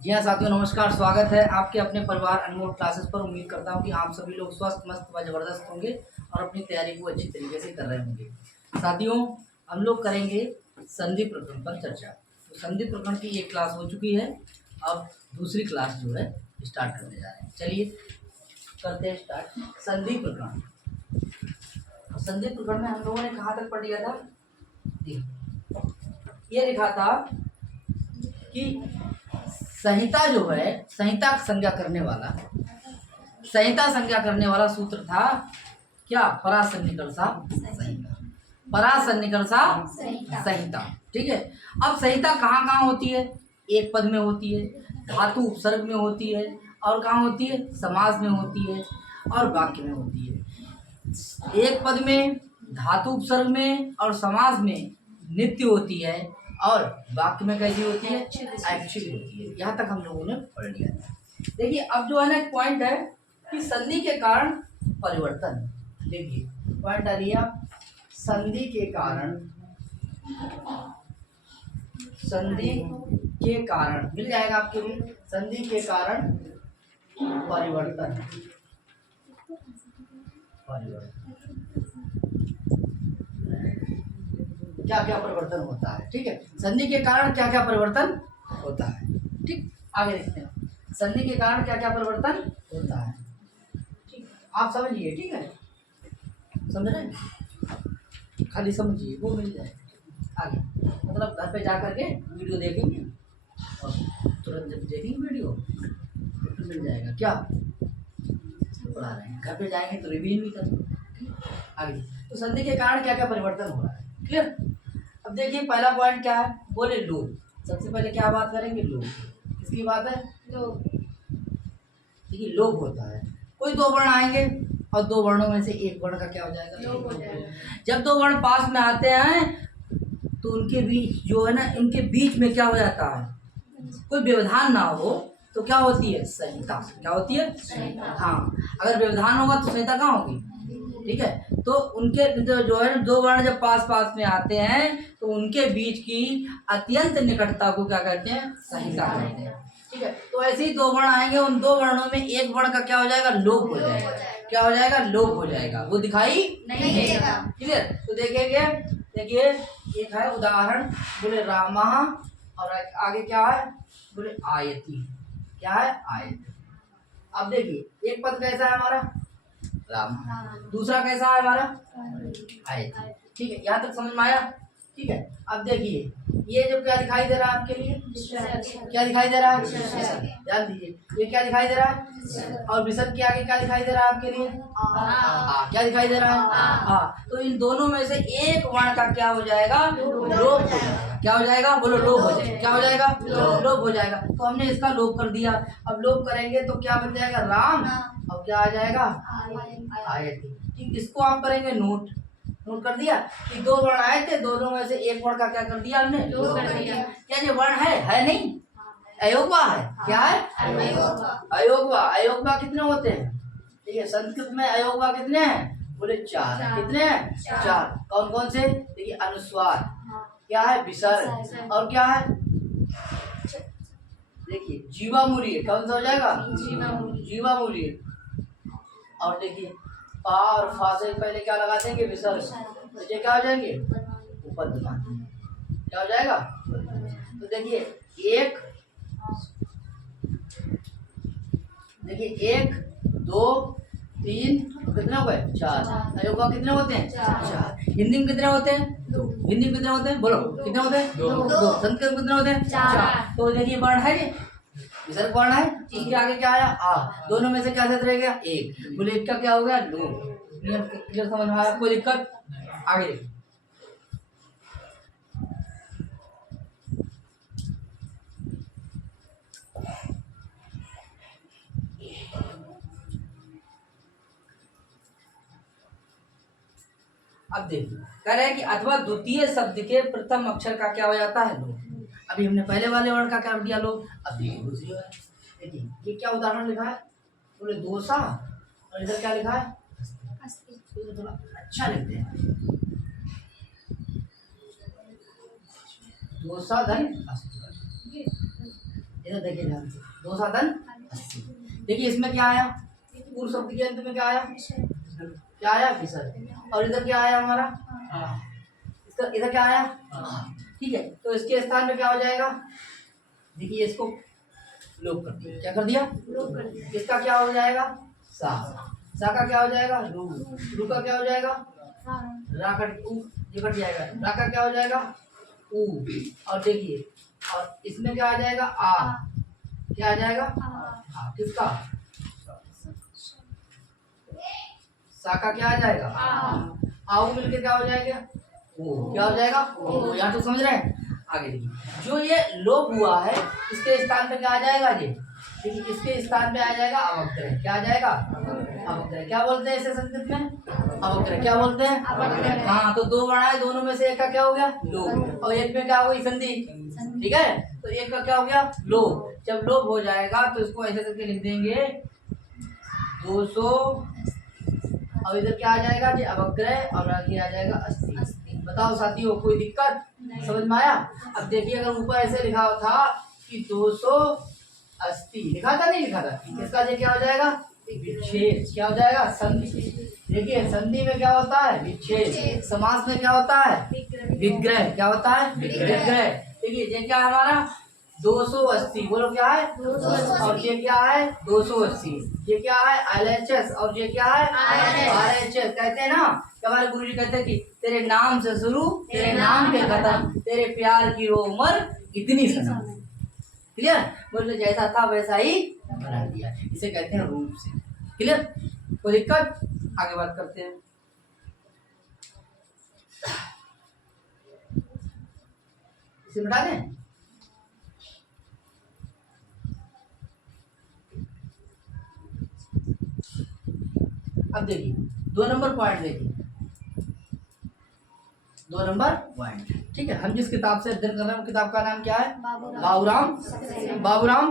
जी हाँ साथियों, नमस्कार। स्वागत है आपके अपने परिवार अनमोल क्लासेस पर। उम्मीद करता हूँ कि आप सभी लोग स्वस्थ, मस्त व ज़बरदस्त होंगे और अपनी तैयारी को अच्छी तरीके से कर रहे होंगे। साथियों, हम लोग करेंगे संधि प्रकरण पर चर्चा। तो संधि प्रकरण की एक क्लास हो चुकी है, अब दूसरी क्लास जो है स्टार्ट करने जा रहे हैं। चलिए करते हैं स्टार्ट। संधि प्रकरण। संधि प्रकरण में हम लोगों ने कहाँ तक पढ़ लिया था? ये लिखा था कि संहिता जो है, संहिता संज्ञा करने वाला सूत्र था क्या? परासन्निकर्षा संहिता। परासन्निकर्षा संहिता। ठीक है। अब संहिता कहाँ कहाँ होती है? एक पद में होती है, धातु उपसर्ग में होती है, और कहाँ होती है? समास में होती है और वाक्य में होती है। एक पद में, धातु उपसर्ग में और समास में नित्य होती है, और वाक्य में कैसी होती है? ऐच्छिक होती है। यहाँ तक हम लोगों ने पढ़ लिया था। देखिए अब जो है ना, एक पॉइंट है कि संधि के कारण परिवर्तन। देखिए पॉइंट आ रही संधि के कारण, संधि के कारण मिल जाएगा आपके लिए। संधि के कारण परिवर्तन, क्या क्या परिवर्तन होता है। ठीक है, संधि के कारण क्या क्या परिवर्तन होता है। ठीक, आगे देखते हैं। संधि के कारण क्या क्या परिवर्तन होता है, ठीक, आप समझिए। ठीक है, समझ रहे हैं? खाली समझिए, वो मिल जाएगा आगे। मतलब घर पे जा करके वीडियो देखेंगे और तुरंत जब देखेंगे वीडियो तो फिर मिल जाएगा क्या पढ़ा रहे हैं। घर पे जाएंगे तो रिवीजन भी करेंगे आगे। तो संधि के कारण क्या क्या परिवर्तन हो रहा है, क्लियर? अब देखिए पहला पॉइंट क्या है, बोले लोग। सबसे पहले क्या बात करेंगे? लोग। किसकी बात है? लोग। देखिए लोग होता है, कोई दो वर्ण आएंगे और दो वर्णों में से एक वर्ण का क्या हो जाएगा? लोग हो जाएगा। जब दो वर्ण पास में आते हैं तो उनके बीच जो है ना, इनके बीच में क्या हो जाता है? कोई व्यवधान ना हो तो क्या होती है? संहिता। क्या होती है? संहिता। हाँ, अगर व्यवधान होगा तो संहिता कहाँ होगी? ठीक है, तो उनके जो है दो वर्ण जब पास पास में आते हैं तो उनके बीच की अत्यंत निकटता को क्या कहते हैं? संहिता कहते हैं। ठीक है, तो ऐसे ही दो वर्ण आएंगे, उन दो वर्णों में एक वर्ण का क्या हो जाएगा? लोप हो जाएगा। क्या हो जाएगा? लोप हो जाएगा, वो दिखाई नहीं देगा। क्लियर? तो देखेंगे, देखिए एक है उदाहरण, बोले रामा, और आगे क्या है? बोले आयति। क्या है? आयति। अब देखिए एक पद कैसा है हमारा? राम। दूसरा कैसा है हमारा? आयति। ठीक है, यहाँ तक समझ में आया? ठीक है, अब देखिए ये जो क्या दिखाई दे रहा है आपके लिए? क्या दिखाई दे रहा है? ध्यान दीजिए, ये क्या दिखाई दे रहा है? और विसर्ग के आगे क्या दिखाई दे रहा है आपके लिए? क्या दिखाई दे रहा है? तो इन दोनों में से एक वर्ण का क्या हो जाएगा? लोप हो जाएगा। क्या हो जाएगा? बोलो लोप हो जाएगा। क्या हो जाएगा? लोप हो जाएगा। तो हमने इसका लोप कर दिया। अब लोप करेंगे तो क्या बन जाएगा? राम, और क्या आ जाएगा? आयति। ठीक, इसको आप करेंगे नोट। नोट कर दिया कि दो वर्ण आए थे, दोनों में से एक वर्ण का क्या कर दिया हमने? लोप कर दिया। क्या ये वर्ण है नहीं? अयोगवा है। क्या है? अयोगवा। अयोगवा कितने होते हैं? ठीक है, संस्कृत में अयोगवा कितने हैं? बोले चार। कितने हैं? चार। कौन कौन से? देखिए अनुस्वार, क्या है? विसर्ग, और क्या है? देखिए जीवामूल्य। कौन सा हो जाएगा? जीवामूल्य। और देखिए पा और फा से पहले क्या लगा देंगे? विसर्ग। तो ये क्या हो जाएंगे? उपपद। क्या हो जाएगा? तो देखिए एक, देखिए एक, दो, तीन, कितने हो गए? चार। अयोगवा कितने होते हैं? चार। हिंदी में कितने होते हैं? हिंदी में कितने होते हैं? बोलो कितने होते हैं? दो। संस्कृत में कितने होते हैं? चार। तो देखिए वर्ण है ये, विसर्ग वर्ण है, इसके आगे क्या आया? आ। दोनों में से क्या रह गया? एक। बोले एक का क्या हो गया? लोप। क्लियर समझ में आया? कोई दिक्कत? आगे अब देखिए, कह रहे हैं कि अथवा द्वितीय शब्द के प्रथम अक्षर का क्या हो जाता है? लोप। अभी हमने पहले वाले वर्ण का क्या दिया? लोप। अब देखिए दूसरी बार, देखिए ये क्या उदाहरण लिखा है? बोले दोसा, और इधर क्या लिखा है? तो थोड़ा अच्छा लिखते हैं, दोसा धन इधर देखिए ध्यान से, 2 साधन 80। देखिए इसमें क्या आया, पूर्व शब्द के अंत में क्या आया, क्या आया विसर्ग, और इधर क्या आया हमारा, इसका इधर क्या आया, ठीक है। तो इसके स्थान पे क्या हो जाएगा, देखिए इसको लोप कर दिया, क्या कर दिया, इसका क्या हो जाएगा, सा, सा का क्या हो जाएगा, रू, रू का क्या हो जाएगा, रा कट ऊ, ये कट जाएगा, रा का क्या हो जाएगा, ऊ, और देखिए और इसमें क्या आ जाएगा, आ, क्या आ जाएगा, आ, किसका, सा का क्या आ जाएगा, आओ मिलके क्या हो जाएगा, ओ, क्या हो जाएगा, ओ, यहाँ तो समझ रहे हैं। आगे देखिए, जो ये लोप हुआ है इसके स्थान पे क्या आ जाएगा, ये देखिए इसके स्थान पे आ जाएगा अवक्रय, क्या आ जाएगा, अवक्रय। क्या बोलते हैं इसे संस्कृत में, अवक्रय, क्या बोलते हैं, हाँ। तो 2 वर्ण है, दोनों में से एक का क्या हो गया, लोप, और एक में क्या हो गई, संधि, ठीक है। तो एक का क्या हो गया, लोप। जब लोप हो जाएगा तो इसको ऐसे करके लिख देंगे 200, और इधर क्या आ जाएगा जी, अवक्रय, और आगे आ जाएगा 80। बताओ साथियों, कोई दिक्कत समझ में आया। अब देखिए अगर ऊपर ऐसे लिखा था कि 280 लिखा था, नहीं लिखा था, इसका ये क्या हो जाएगा, विच्छेद, क्या हो जाएगा, संधि। देखिए संधि में क्या होता है, विच्छेद, समास में क्या होता है, विग्रह, क्या होता है, विग्रह। देखिए ये क्या है हमारा 280, बोलो क्या है, 280, और ये क्या है 280, ये क्या है LHS, और ये क्या है RHS। कहते हैं ना कि हमारे गुरुजी कहते हैं कि तेरे नाम से शुरू, तेरे नाम के खत्म, तेरे प्यार की वो उम्र इतनी सनम। क्लियर, बोले जैसा था वैसा ही बना दिया, इसे कहते हैं रूप से। क्लियर, कोई दिक्कत, आगे बात करते हैं। इसे मिटा दें। अब देखिए 2 नंबर पॉइंट, देखिए 2 नंबर पॉइंट, ठीक है। हम जिस किताब से अध्ययन कर रहे हैं किताब का नाम क्या है, Baburam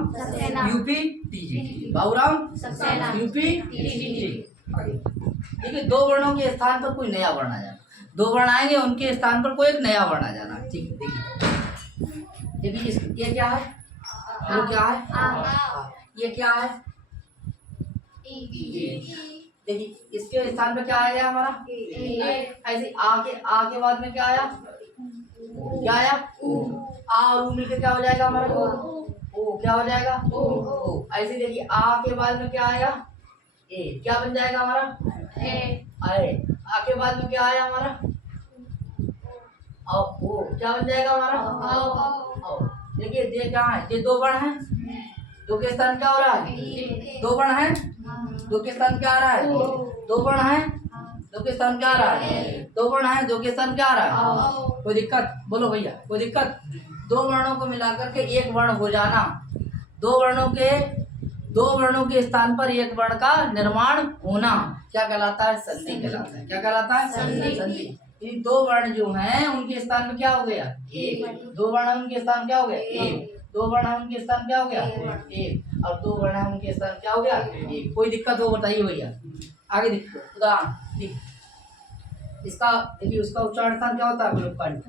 UP TG, Baburam UP TG. देखिए 2 वर्णों के स्थान पर कोई नया वर्ण आ जाना, 2 वर्ण आएंगे उनके स्थान पर कोई एक नया वर्ण आ जाना, ठीक है। देखिए ये क्या है, वो क्या है, ये क्या है, देखिए इसके स्थान पे क्या आया हमारा, ऐसे आ के बाद में क्या आया, क्या आया, आ और ऊ मिलकर क्या हो जाएगा हमारा, ओ, क्या हो जाएगा, ओ। ऐसे देखिए आ के बाद में क्या आया, ए, क्या बन जाएगा हमारा, आए। आ के बाद में क्या आया हमारा, ओ, क्या बन जाएगा हमारा, देखिए ये क्या है, ये 2 वर्ण है, 2 के स्थान क्या हो रहा है, 2 वर्ण है, 2 के स्थान क्या आ रहा है, 2 वर्ण है, 2 के स्थान क्या आ रहा है, 2 वर्ण है, 2 के स्थान क्या आ रहा है। कोई दिक्कत, बोलो भैया कोई दिक्कत। 2 वर्णों को मिलाकर के एक वर्ण हो जाना, 2 वर्णों के स्थान पर एक वर्ण का निर्माण होना क्या कहलाता है, संधि कहलाता है। क्या कहलाता है, संधि। इन 2 वर्ण जो हैं उनके स्थान में क्या हो गया, एक। 2 वर्ण उनके स्थान क्या हो गया, एक। 2 वर्ण उनके स्थान क्या हो गया, एक, और 2 वर्ण उनके स्थान क्या हो गया, एक। कोई दिक्कत हो बताइए भैया। आगे देखो उदाहरण, इसका देखिए उसका उच्चारण स्थान क्या होता है, कंठ,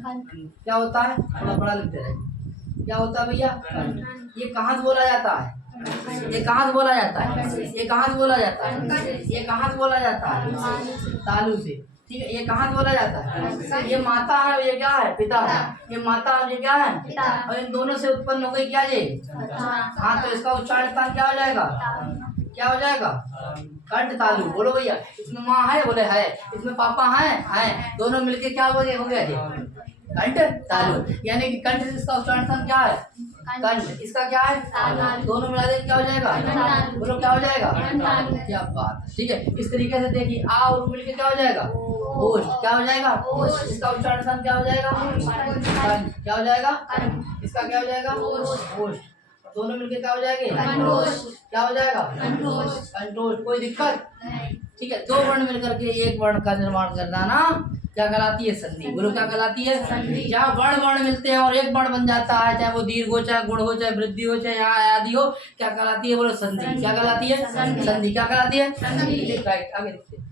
क्या होता है, थोड़ा बड़ा लिखते रहे, क्या होता है भैया, ये कहाँ से बोला जाता है, ये कहाँ से बोला जाता है, ये कहाँ से बोला जाता है, ये कहाँ से बोला जाता है, तालू से, ठीक है। ये कहाँ से बोला जाता है, ये माता है और ये क्या है, पिता है, ये माता और ये क्या है, और इन दोनों से उत्पन्न हो गई क्या ये, हाँ। तो इसका उच्चारण स्थान क्या हो जाएगा, क्या हो जाएगा, कंठ तालु। बोलो भैया, इसमें माँ है, बोले है, इसमें पापा है, दोनों मिलके क्या हो गया जी, कंठ तालु। यानी कि कंठ इसका उच्चारण स्थान क्या है, कंठ, इसका क्या है, दोनों मिला देंगे क्या हो जाएगा, बोलो क्या हो जाएगा, क्या बात है, ठीक है। इस तरीके से देखिए आ और मिलके क्या हो जाएगा, ओष्ठ, क्या हो जाएगा, इसका उच्चारण स्थान क्या हो जाएगा, कंठ, क्या हो जाएगा, इसका क्या हो जाएगा, ओष्ठ, दोनों मिलके क्या हो जाएंगे, क्या हो जाएगा, कंठोष्ठ। कोई दिक्कत, ठीक है। 2 वर्ण मिलकर के एक वर्ण का निर्माण करना ना क्या कहलाती है, संधि। बोलो क्या कहलाती है, संधि। जहाँ वर्ण मिलते हैं और एक वर्ण बन जाता है, चाहे वो दीर्घ हो, चाहे गुण हो, चाहे वृद्धि हो, चाहे यहाँ आदि हो, क्या कहलाती है, बोलो संधि। क्या कहलाती है, संधि। क्या कहलाती है, संधि। राइट, आगे देखते हैं।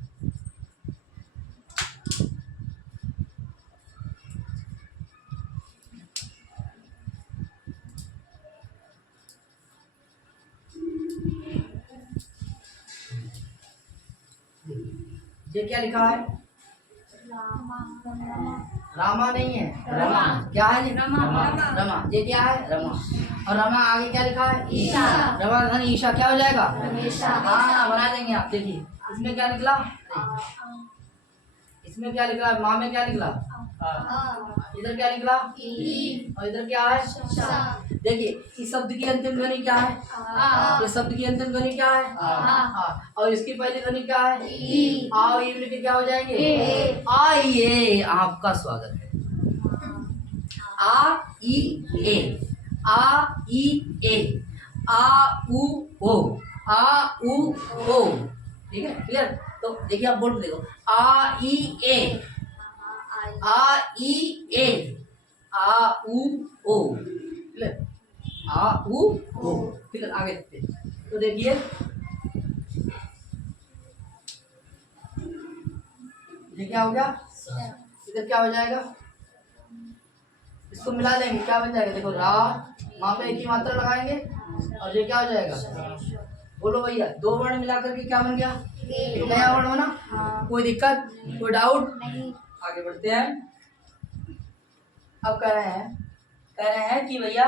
ये क्या लिखा है? रामा रामा नहीं है, रमा। क्या है ये? रमा। रमा। ये क्या है? रमा। और रमा आगे क्या लिखा है? ईशा। रमा धन ईशा क्या हो जाएगा? रमेशा। हाँ बना देंगे आप। देखिए इसमें क्या निकला? इसमें क्या निकला? माँ में क्या निकला? इधर क्या निकला? और इधर क्या है? देखिए इस शब्द की अंतिम ध्वनि क्या है? इस शब्द की अंतिम ध्वनि क्या है? और इसकी पहली ध्वनि क्या है? आ और ई मिलके क्या हो जाएंगे? आइए। आपका स्वागत है। आ ई ए, आ ई ए, आ उ ओ, आ उ ओ। ठीक है, क्लियर? तो देखिए आप बोल के देखो, आ ई ए, आ ई ए, आ उ ओ। क्लियर? आ उ ओ। क्लियर? आगे देखते हैं। तो देखिए ये क्या हो गया? इधर क्या हो जाएगा? इसको मिला देंगे, क्या बन जाएगा? देखो रा, वहां पे एक ही मात्रा लगाएंगे और ये क्या हो जाएगा? बोलो भैया, दो वर्ण मिला करके क्या बन गया? नया वर्ण बना। कोई दिक्कत, कोई डाउट? आगे बढ़ते हैं। अब कह रहे हैं कि भैया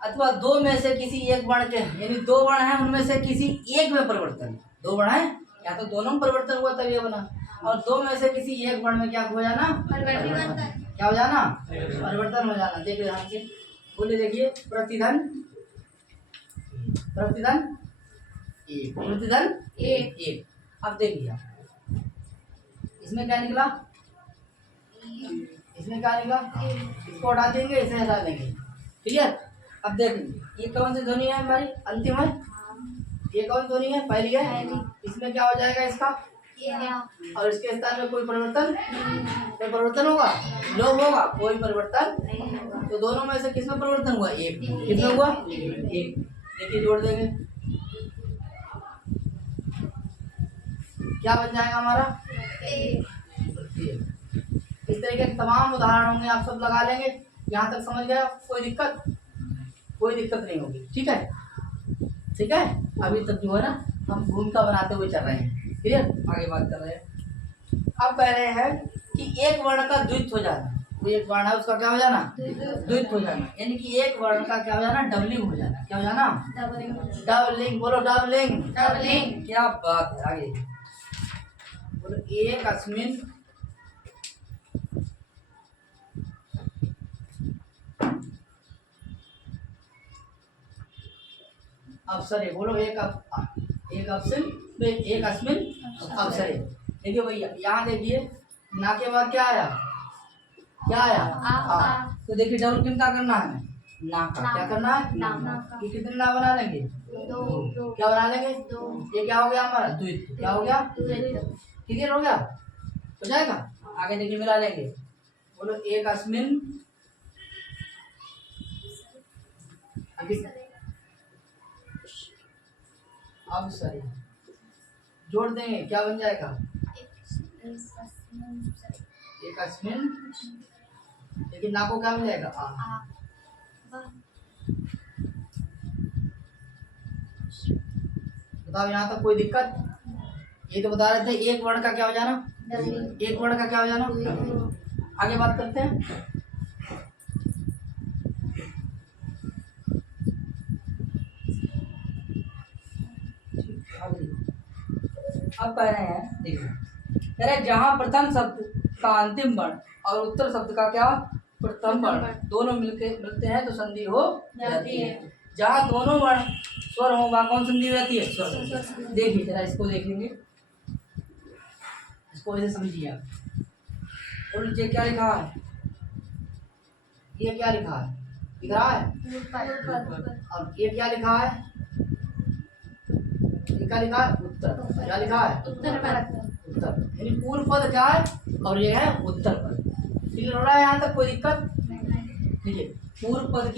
अथवा दो में से किसी एक वर्ण के, यानी दो वर्ण हैं उनमें से किसी एक में परिवर्तन। दो वर्ण है, या तो दोनों में परिवर्तन हुआ तब ये बना, और दो में से किसी एक वर्ण में क्या हो जाना? क्या हो जाना? परिवर्तन हो जाना। देखिए ध्यान से बोले, देखिए प्रतिधन, प्रतिधन एक, प्रतिधन एक एक। अब देखिए इसमें क्या निकला? इसमें क्या निकला? इसको हटा देंगे, इसे हटा देंगे। क्लियर? अब देखेंगे ये कौन सी ध्वनि है हमारी? अंतिम है। ये कौन ध्वनि है? पहली है। इसमें क्या हो जाएगा इसका? और इसके स्थान में कोई परिवर्तन? कोई परिवर्तन होगा? लोप होगा? कोई परिवर्तन। तो दोनों में से किसमें परिवर्तन हुआ? एक। किसमें हुआ? एक। देखिए जोड़ देंगे, क्या बन जाएगा हमारा? इस तरीके के तमाम उदाहरण होंगे, आप सब लगा लेंगे। यहाँ तक समझ गए? कोई दिक्कत? कोई दिक्कत नहीं होगी। ठीक है, ठीक है। अभी तक जो है ना हम भूमिका बनाते हुए चल रहे हैं। क्लियर? आगे बात कर रहे हैं। अब कह रहे हैं कि एक वर्ण का द्वित्व हो जाना। कोई एक वर्ण है उसका क्या हो जाना? द्वित्व हो जाना, यानी कि एक वर्ण का क्या हो जाना? डबलिंग हो जाना। क्या हो जाना? डबलिंग। बोलो डबलिंग। डबलिंग। क्या बात है? आगे बोलो, एक अस्मिन अवसरे। बोलो एक अवसर, एक अस्मिन अवसरे। देखिए भैया यहाँ देखिए, ना के बाद क्या आया? क्या आया? आ। तो देखिए डबल किन का करना है? ना का। क्या करना है? ना। ये कितने ना बना लेंगे? दो। क्या बना लेंगे? ये क्या हो गया हमारा? द्वित्व। क्या हो गया? क्लियर हो गया? हो जाएगा? आगे देखिए मिला लेंगे। बोलो एक अस्मिन अवसरे। जोड़ देंगे, क्या बन जाएगा? एक अस्मिन, लेकिन ना को क्या बन जाएगा? आ। बताओ यहाँ तक कोई दिक्कत? ये तो बता रहे थे एक वर्ण का क्या हो जाना? एक वर्ण का क्या हो जाना? आगे बात करते हैं। अब कह रहे हैं, देखिए कह रहे हैं जहाँ प्रथम शब्द का अंतिम वर्ण और उत्तर शब्द का क्या प्रथम वर्ण दोनों मिलते हैं तो संधि हो जाती है। जहाँ दोनों वर्ण स्वर हो वहाँ कौन संधि हो जाती है? स्वर। देखिए जरा इसको देखेंगे, इसको ऐसे समझिए आप। और नीचे क्या लिखा है? ये क्या लिखा है? दिख रहा है? और ये क्या लिखा है? क्या लिखा है? उत्तर। क्या लिखा है? उत्तर पद। उत्तर यानी पूर्व पद क्या है और ये है उत्तर पद। क्लियर हो रहा है यहाँ तक? कोई दिक्कत? देखिए पूर्व पद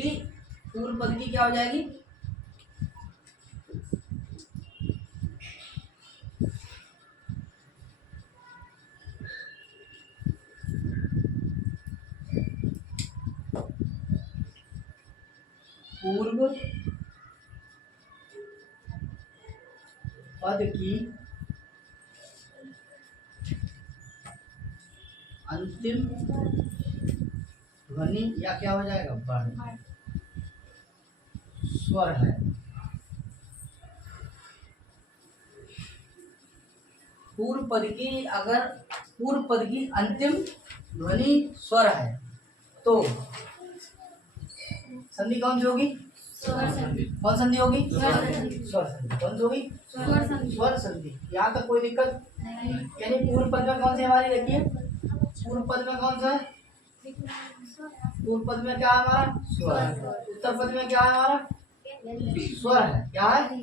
की क्या हो जाएगी? पूर्व पद की अंतिम ध्वनि या क्या हो जाएगा वर्ण स्वर है। पूर्व पद की अंतिम ध्वनि स्वर है तो संधि कौन सी होगी? कौन संधि होगी? स्वर संधि। कौन सी होगी? स्वर संधि। यहाँ तक कोई दिक्कत? यानी पूर्व पद में कौन सी हमारी देखिए, पूर्व पद में कौन सा है? पूर्व पद में क्या है हमारा? स्वर। उत्तर पद में क्या है हमारा? स्वर है। क्या है?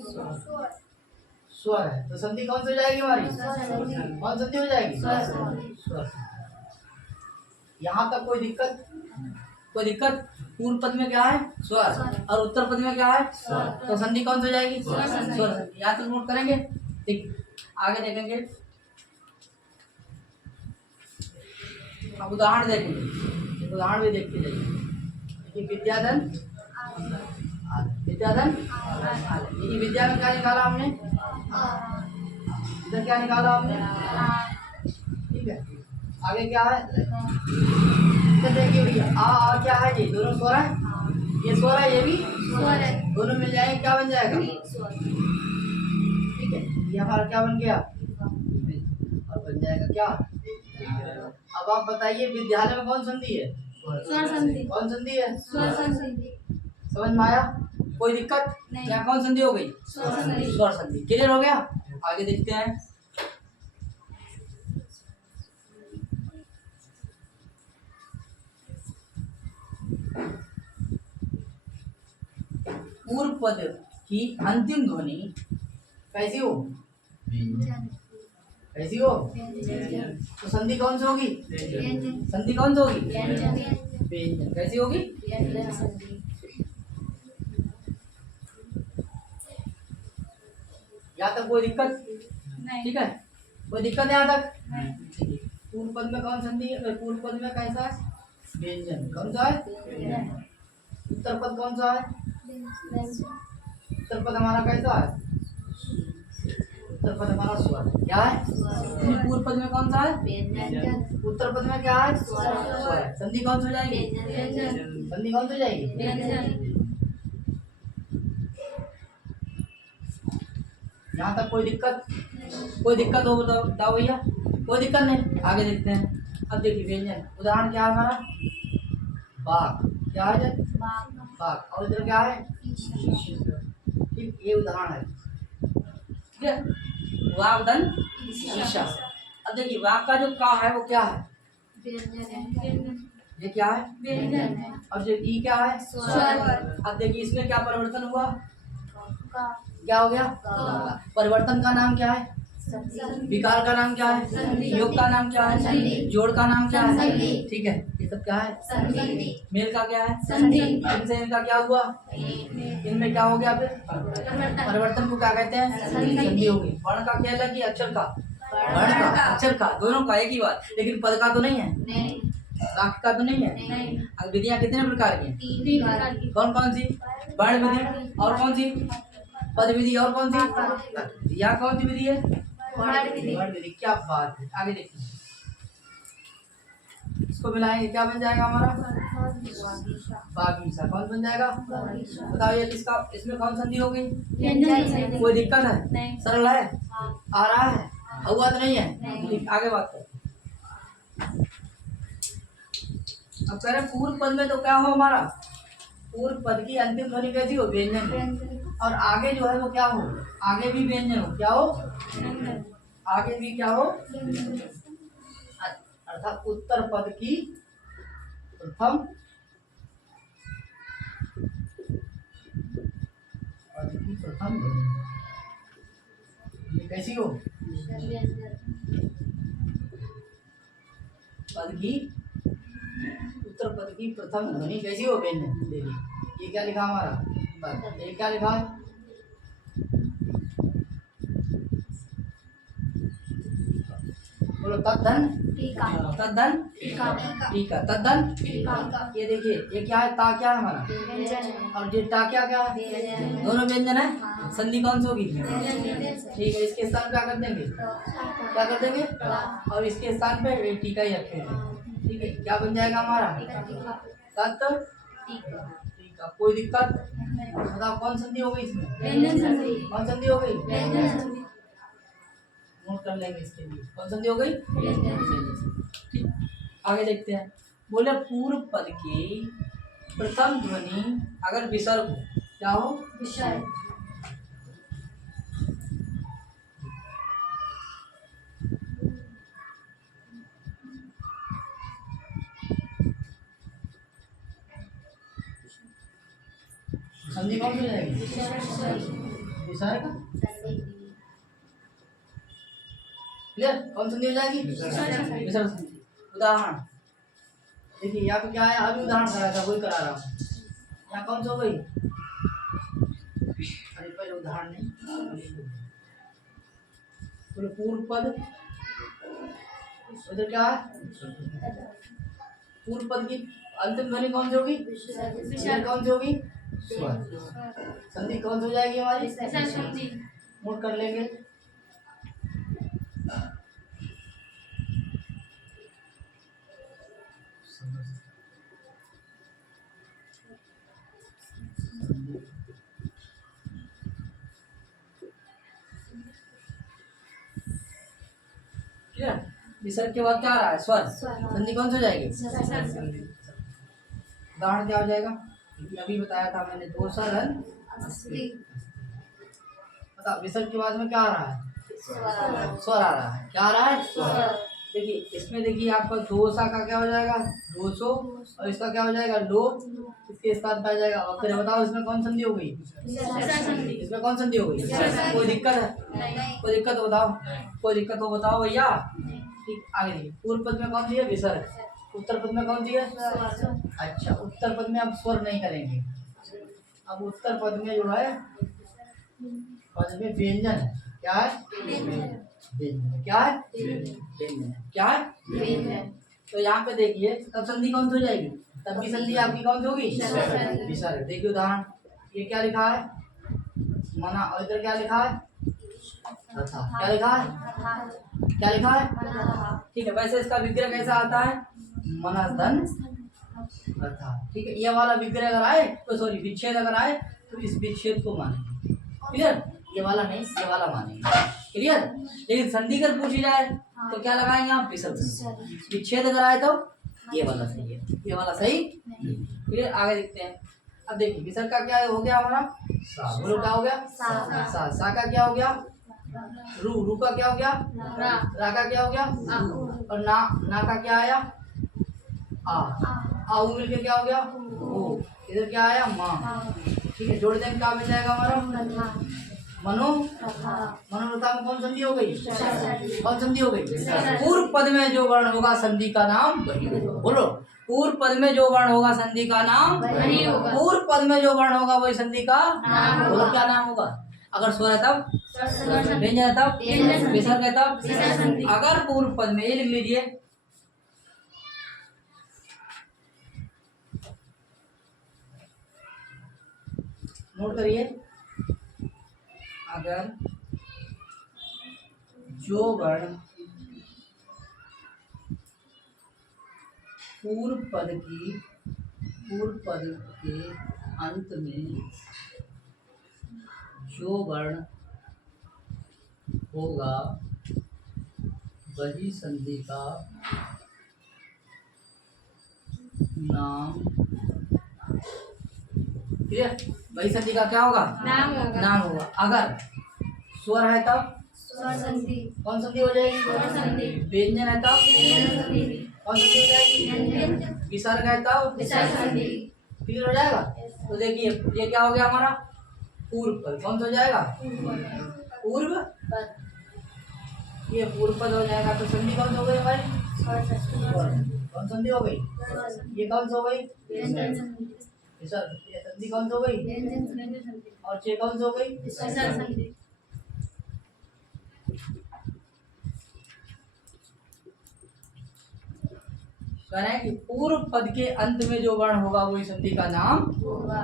स्वर है। तो संधि कौन सी हो जाएगी हमारी? कौन संधि हो जाएगी? स्वर। यहाँ तक कोई दिक्कत? कोई दिक्कत? पूर्व पद में क्या है? स्वर और उत्तर पद में क्या है? तो संधि कौन सी हो जाएगी? स्वर। यहाँ तक नोट करेंगे। ठीक, आगे देखेंगे। अब उदाहरण देखेंगे, उदाहरण भी देखते जाइए। विद्याधन ये विद्या में क्या निकाला हमने? इधर क्या निकाला हमने? ठीक है, आगे क्या है? इधर देखिए भैया, आ क्या है? ये दोनों स्वर है, ये स्वर है, ये भी स्वर है, दोनों मिल जाएंगे क्या बन जाएगा? ठीक है, ये हमारा क्या बन गया? और बन जाएगा क्या? अब आप बताइए विद्यालय में कौन संधि है? स्वर संधि। कौन संधि है? स्वर संधि। समझ में आया? कोई दिक्कत? क्या कौन संधि हो गई? स्वर संधि। क्लियर हो गया? आगे देखते हैं। पूर्व पद की अंतिम ध्वनि कैसी हो? कैसी हो? तो संधि कौन सी होगी? संधि कौन सी होगी? व्यंजन। कैसी होगी? यहाँ तक कोई दिक्कत? ठीक है, कोई दिक्कत यहाँ तक? पूर्व पद में कौन संधि है? पूर्व पद में कैसा है? व्यंजन। कौन सा है? उत्तर पद कौन सा है? उत्तर पद हमारा कैसा है? उत्तर पद हमारा स्वर। क्या है? पूर्व पद में कौन सा है? उत्तर पद में क्या है? स्वर। संधि कौन सी हो जाएगी? संधि कौन सी हो जाएगी? यहाँ तक कोई दिक्कत? कोई दिक्कत हो बताओ भैया। कोई दिक्कत नहीं, आगे देखते हैं। अब देखिए व्यंजन, उदाहरण क्या है हमारा? बाघ। क्या है? बाघ। और इधर क्या है? ठीक, ये उदाहरण है। ठीक है, वाग्दन शीशा। अब देखिए वाक का जो का है वो क्या है? ये क्या है? अब जो ई क्या है? अब देखिए इसमें क्या परिवर्तन हुआ? क्या हो गया? परिवर्तन का नाम क्या है? विकार का नाम क्या है? योग का नाम क्या है? जोड़ का नाम क्या है? ठीक है, ये सब क्या है? मेल का क्या है? इनसे इनका क्या हुआ? इनमें क्या हो गया? फिर परिवर्तन को क्या कहते हैं? संधि हो गई। वर्ण का क्या है कि अक्षर का? वर्ण का, अक्षर का, दोनों का एक ही बात, लेकिन पद का तो नहीं है, वाक्य का तो नहीं है। अब विधियां कितने प्रकार की हैं? कौन कौन सी? वर्ण विधि और कौन सी? पद विधि और कौन सी? यहाँ कौन सी विधि है? वर्ण विधि। क्या बात है, आगे देखिए। इसको मिलाएंगे क्या बन जाएगा हमारा? बागीचा। कौन बन जाएगा? बताओ ये किसका? इसमें कौन संधि हो गई? कोई दिक्कत है? सरल है? आ रहा है? हुआ तो नहीं है? आगे बात करते। अब कह रहे पूर्व पद में तो क्या हो हमारा? पूर्व पद की अंतिम ध्वनि कैसी हो? व्यंजन। और आगे जो है वो क्या हो? आगे भी व्यंजन हो। क्या हो? आगे भी क्या हो? अर्थात उत्तर पद की प्रथम ध्वनि ये कैसी हो? पद की उत्तर पद की प्रथम ध्वनि कैसी हो? व्यंजन। देखिए ये क्या लिखा हमारा? ये क्या लिखा है? बोलो तद्धन तद्धन टीका तद्धन। ये देखिए ये क्या है? ता क्या है हमारा? और ये टा क्या क्या है? दोनों व्यंजन है। संधि कौन सी होगी? ठीक है, इसके स्थान पे क्या कर देंगे? क्या कर देंगे? और इसके स्थान पे टीका ही रखेंगे। ठीक है, क्या बन जाएगा हमारा तत् टीका। कोई दिक्कत? बताओ कौन संधि हो गई इसमें? व्यंजन संधि। कौन संधि हो गई? व्यंजन संधि। नोट कर लेंगे इसके लिए। कौन संधि हो गई? व्यंजन। ठीक, आगे देखते हैं। बोले पूर्व पद की प्रथम ध्वनि अगर विसर्ग हो, क्या हो? विसर्ग। संधि कौन सी हो जाएगी? विसर्ग। क्लियर? कौन संधि हो जाएगी? विसर्ग संधि। उदाहरण देखिए, यहाँ पे क्या है? अभी उदाहरण करा था, वही करा रहा हूँ। यहाँ कौन सा हो गई? अरे पहले उदाहरण नहीं, बोले पूर्व पद, उधर क्या है? पूर्व पद की अंतिम ध्वनि कौन सी होगी? विसर्ग। कौन सी होगी? स्वर। संधि कौन सी हो जाएगी हमारी? विसर्ग संधि। नोट कर लेंगे। क्लियर? विसर्ग के बाद क्या आ रहा है? स्वर। संधि कौन सी हो जाएगी? उदाहरण क्या हो जाएगा? अभी बताया था मैंने, दो सरल। बताओ विसर्ग के बाद में क्या आ रहा है? स्वर आ रहा है। क्या आ रहा है? स्वर। देखिए इसमें, देखिए आपका दोसा का क्या हो जाएगा? दोसो। और इसका क्या हो जाएगा? लो। इसके साथ आ जाएगा वक्र। बताओ इसमें कौन संधि हो गई? इसमें कौन संधि हो गई? कोई दिक्कत है? कोई दिक्कत हो बताओ। कोई दिक्कत हो बताओ भैया। ठीक, आगे देखिए। पूर्व पद में कौन सी है? विसर्ग। उत्तर पद में कौन सी है? अच्छा, उत्तर पद में अब स्वर नहीं करेंगे। अब उत्तर पद में जो है, पद में व्यंजन है। क्या है? व्यंजन। क्या है? व्यंजन। क्या है? तो यहाँ पे देखिए, तब संधि कौन सी हो जाएगी? तब की संधि आपकी कौन सी होगी? विसर्ग। देखिए उदाहरण, ये क्या लिखा है? मना। और इधर क्या लिखा है? रथा। क्या लिखा है? क्या लिखा है? ठीक है, वैसे इसका विग्रह कैसा आता है? मनधन रथा। ठीक है, ये वाला विग्रह अगर आए तो, सॉरी विच्छेद अगर आए तो इस विच्छेद को मानेंगे। क्लियर? ये वाला नहीं, ये वाला मानेंगे। क्लियर? लेकिन संधि अगर पूछी जाए तो क्या लगाएंगे आप? विसर्ग। विच्छेद अगर आए तो ये वाला सही है, ये वाला सही। क्लियर? आगे देखते हैं। अब देखिए विसर्ग का क्या हो गया हमारा? सा। बोलो क्या हो गया? सा। सा का क्या हो गया? रू। रू का क्या हो गया? रा का क्या हो गया? और ना। ना का क्या आया? आ मिल के क्या हो गया? ओ। इधर क्या आया? माँ। ठीक है, जोड़ देंगे, क्या बन जाएगा हमारा? मनो। मनोरथा में कौन संधि हो गई? कौन संधि हो गई? पूर्व पद में जो वर्ण होगा संधि का नाम वही होगा। बोलो, पूर्व पद में जो वर्ण होगा संधि का नाम वही होगा। पूर्व पद में जो वर्ण होगा वही संधि का नाम होगा। क्या नाम होगा? अगर स्वर है तब व्यंजन है तब विसर्ग है तब। अगर पूर्व पद में, ये लिख लीजिए, नोट करिए, अगर जो वर्ण पूर्व पद के अंत में जो वर्ण होगा वही संधि का नाम। क्लियर? वही संधि का क्या होगा? नाम होगा। अगर स्वर है तब कौन संधि हो जाएगी? व्यंजन है तब कौन संधि हो जाएगी? विसर्ग है तब। क्लियर हो जाएगा? तो देखिए ये क्या हो गया हमारा? पूर्व पद। कौन सा हो जाएगा? पूर्व पद। ये पूर्व पद हो जाएगा। तो संधि कौन सा हो गई हमारी? कौन संधि हो गई? ये कौन सा हो गई? विसर्ग। ये संधि कौन सा हो गई? और ये कौन सा हो गई? कह रहे हैं कि पूर्व पद के अंत में जो वर्ण होगा वही संधि का नाम होगा।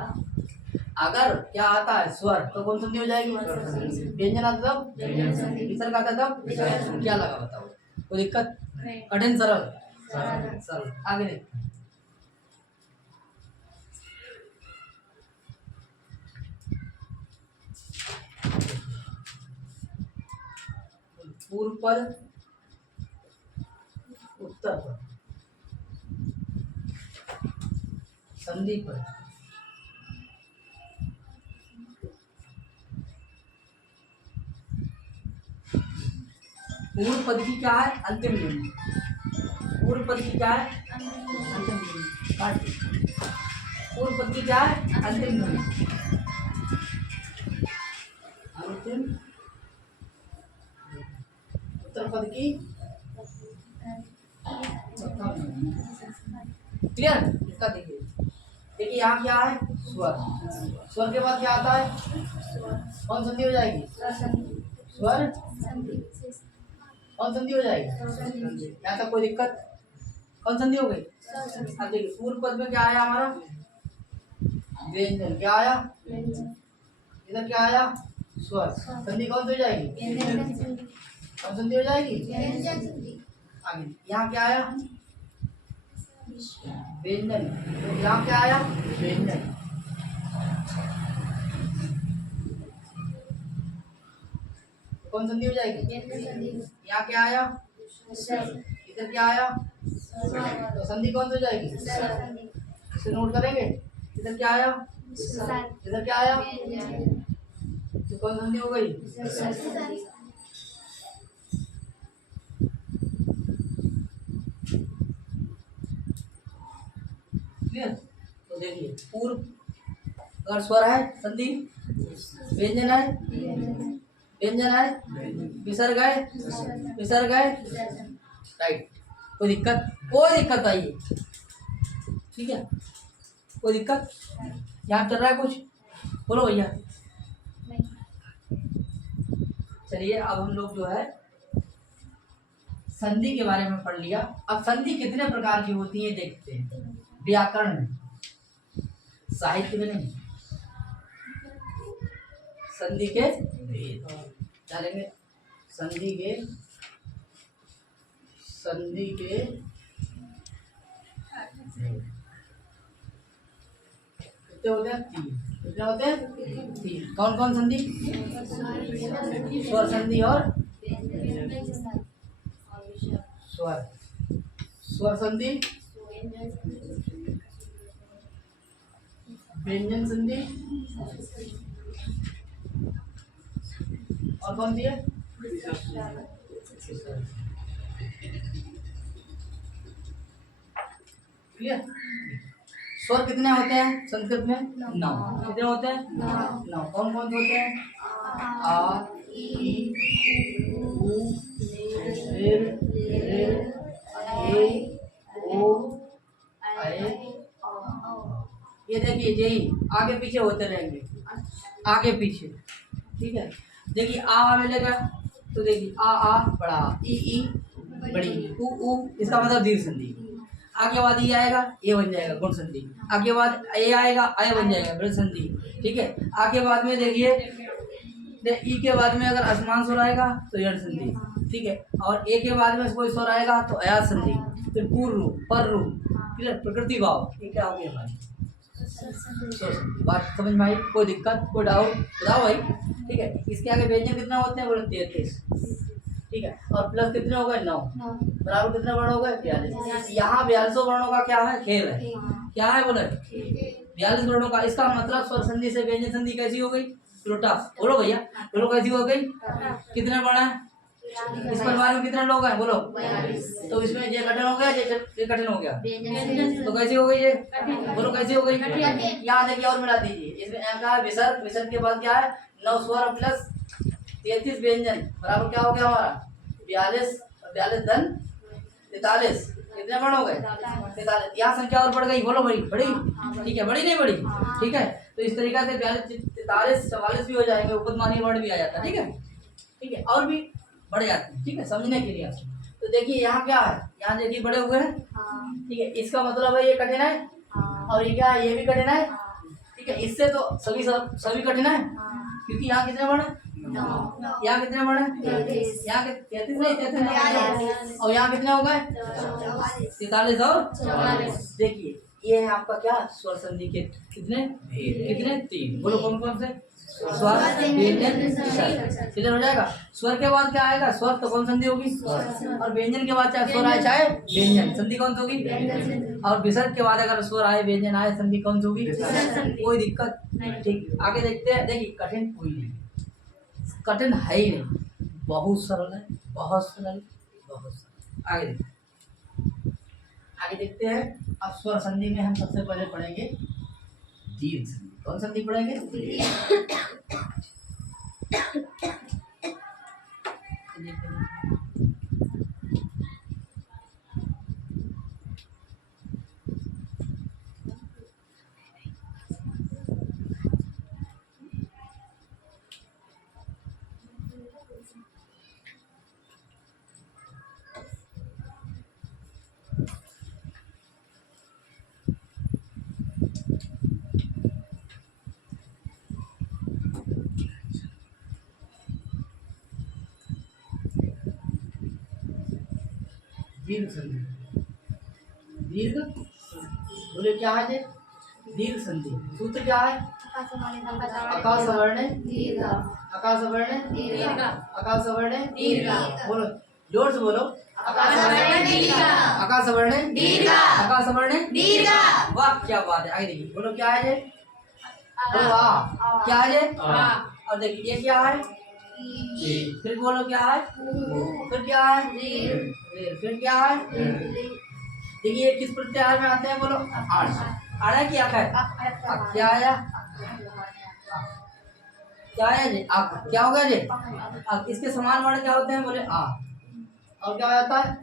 अगर क्या आता है? स्वर, तो कौन संधि हो जाएगी? व्यंजन आता तब विसर्ग आता तब। क्या लगा बताओ? कोई दिक्कत? कठिन सरल? सरल। आगे देखते हैं। पूर्व पद, उत्तर पद, संधि पद, पूर्व पद की क्या है? अंतिम ध्वनि। पूर्व पद की क्या है? अंतिम ध्वनि। काट दो। पूर्व पद की क्या है? अंतिम ध्वनि। अंतिम। उत्तर पद की क्लियर? इसका देखिए, देखिए यहाँ क्या है? स्वर। स्वर के बाद क्या आता है? कौन संधि हो जाएगी? स्वर। कौन संधि हो जाएगी? यहाँ तक कोई दिक्कत? कौन संधि हो गई? अब देखिए पूर्व पद में क्या आया हमारा? व्यंजन। क्या आया? इधर क्या आया? स्वर। संधि कौन सी हो जाएगी? कौन संधि हो जाएगी? आगे यहाँ क्या आया? व्यंजन। तो यहाँ क्या आया? व्यंजन। कौन संधि हो जाएगी? यहाँ क्या आया? इधर क्या आया? तो संधि कौन सी हो जाएगी? इसे नोट करेंगे। इधर क्या आया? इधर क्या आया? तो कौन संधि हो गई? क्लियर? तो देखिए पूर्व अगर स्वर है संधि, व्यंजन है, व्यंजन है, विसर्ग है, विसर्ग है, राइट। कोई दिक्कत? कोई दिक्कत आइए, ठीक है? कोई दिक्कत? यहाँ चल रहा है कुछ? बोलो भैया। चलिए अब हम लोग जो है संधि के बारे में पढ़ लिया। अब संधि कितने प्रकार की होती है देखते हैं। व्याकरण में, साहित्य में नहीं। संधि के डालेंगे, संधि के कितने होते हैं? तीन। कितने होते हैं? तीन। कौन कौन संधि? स्वर संधि और स्वर। स्वर संधि, व्यंजन संधि और कौन सी है? क्लियर? स्वर कितने होते हैं संस्कृत में? 9। कितने होते हैं? 9। कौन कौन से होते हैं? आ, ई, उ, ऋ, ए, ओ, ऐ। ये देखिए यही आगे पीछे होते रहेंगे, आगे पीछे, ठीक है? देखिए आ मिलेगा तो देखिए आ बड़ा, ई बड़ी, उ इसका मतलब दीर्घ संधि। आगे बाद ई आएगा, ए बन जाएगा गुण संधि। आगे बाद ए आएगा, आय बन जाएगा वृद्ध संधि, ठीक है? आगे बाद में देखिए ई के बाद में अगर असमान स्वर आएगा तो यण संधि, ठीक है? और ए के बाद में कोई स्वर आएगा तो अयात संधि। फिर पूर्व रूप, पर रूप, फिर प्रकृति भाव। ये क्या हो गया भाई? बात समझ में आई? कोई दिक्कत, कोई डाउट बताओ भाई, ठीक है? इसके आगे व्यंजन कितना होते हैं? बोले 33, ठीक है? और प्लस कितने हो गए? 9 बराबर कितने वर्ण हो गए? 42। यहाँ 42 वर्णों का क्या है? खेल है। क्या है बोले? 42 वर्णों का। इसका मतलब स्वर संधि से व्यंजन संधि कैसी हो गई? उल्टा। बोलो भैया, बोलो कैसी हो गई? कितने वर्ण है इस परिवार में? कितने लोग हैं? बोलो। तो इसमें ये कठिन हो गया, ये कठिन हो गया, तो कैसी हो गई ये? बोलो कैसी हो गई? यहाँ देखिए और मिला दीजिए। इसमें एम का है विसर्ग, विसर्ग के बाद क्या है? 9 स्वर प्लस 33 व्यंजन बराबर क्या हो गया हमारा? 42 धन 43। कितने वर्ण हो गए? 43। यहाँ संख्या और बढ़ गई। बोलो बड़ी बड़ी, ठीक है? बड़ी नहीं बड़ी, ठीक है? तो इस तरीका से 42, 43, 44 भी हो जाएंगे, उपदमानीय वर्ण भी आ जाता है, ठीक है? ठीक है, और भी बढ़ जाते हैं, ठीक है? समझने के लिए आप। तो देखिए यहाँ क्या है? यहाँ देखिए बड़े हुए हैं, ठीक है? इसका मतलब है ये कठिन है, और ये क्या है? ये भी कठिन है, ठीक है? इससे तो सभी कठिन है, क्योंकि यहाँ कितने वर्ण? यहाँ कितने बढ़े? यहाँ 33 नहीं 33 नहीं। और यहाँ कितने हो गए? 43 और देखिए ये है आपका क्या स्वर संधि के कितने कितने 3। बोलो कौन कौन से? स्वर व्यंजन विसर्ग। क्लियर हो जाएगा। स्वर के बाद क्या आएगा? स्वर तो कौन संधि होगी? और व्यंजन के बाद चाहे स्वर आए चाहे व्यंजन, संधि कौन सी होगी? और विसर्ग के बाद अगर स्वर आए व्यंजन आए, संधि कौन सी होगी? कोई दिक्कत ठीक। आगे देखते हैं। देखिए कठिन कोई नहीं, कठिन है ही नहीं, बहुत सरल है, बहुत सरल, बहुत सरल। आगे देखते हैं। अब स्वर संधि में हम सबसे पहले पढ़ेंगे दीर्घ संधि। कौन संधि पढ़ेंगे? दीर्घ संधि। दीर्घ बोले क्या है ये? दीर्घ संधि सूत्र क्या है? आकाश सवर्ण दीर्घ, आकाश सवर्ण दीर्घ, आकाश सवर्ण दीर्घ। बोलो जोर से बोलो। आकाश सवर्ण दीर्घ, आकाश सवर्ण दीर्घ, आकाश सवर्ण दीर्घ। वाह क्या बात है। आगे देखिए बोलो क्या है ये? बोलो आ। क्या है ये? और देखिए ये क्या है? फिर बोलो क्या है? फिर क्या है? फिर क्या है? देखिए किस प्रत्याहार में आते हैं? बोलो आड़ा की आखा है। क्या आया? क्या आया जी? आप क्या हो गया जी? अब इसके समान वर्ण क्या होते हैं? बोले आ। और क्या हो जाता है?